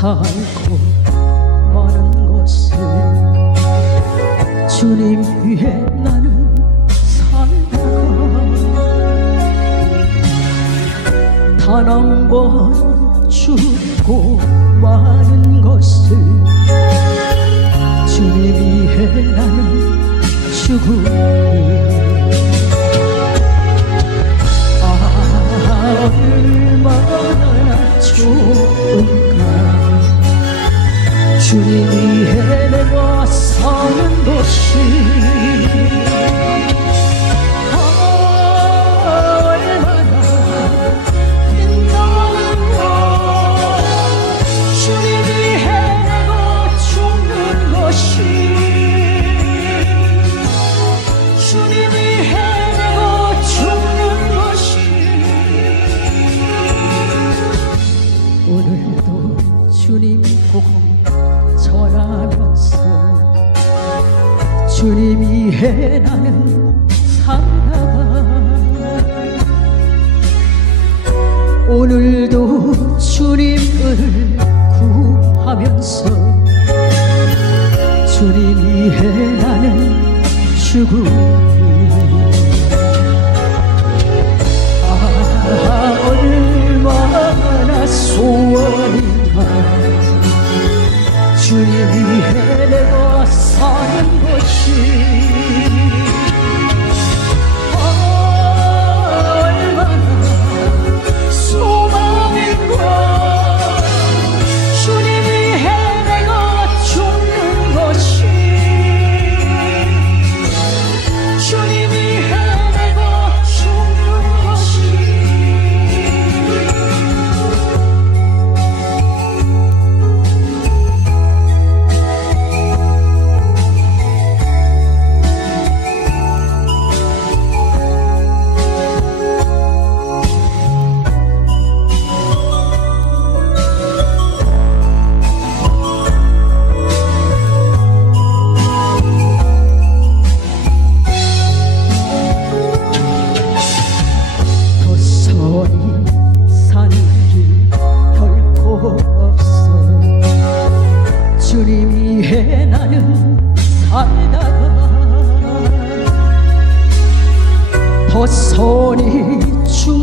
살고 마는 것을 주님 위해 나는 살다가 단 한번죽 주님 위해 내가 사는 것이 위해 나는 살다가 오늘도 주님을 구하면서 주님 위해 나는 죽으 주님 위해 내가 사는 것이 주님 위해 나는 살다가 더 선이 죽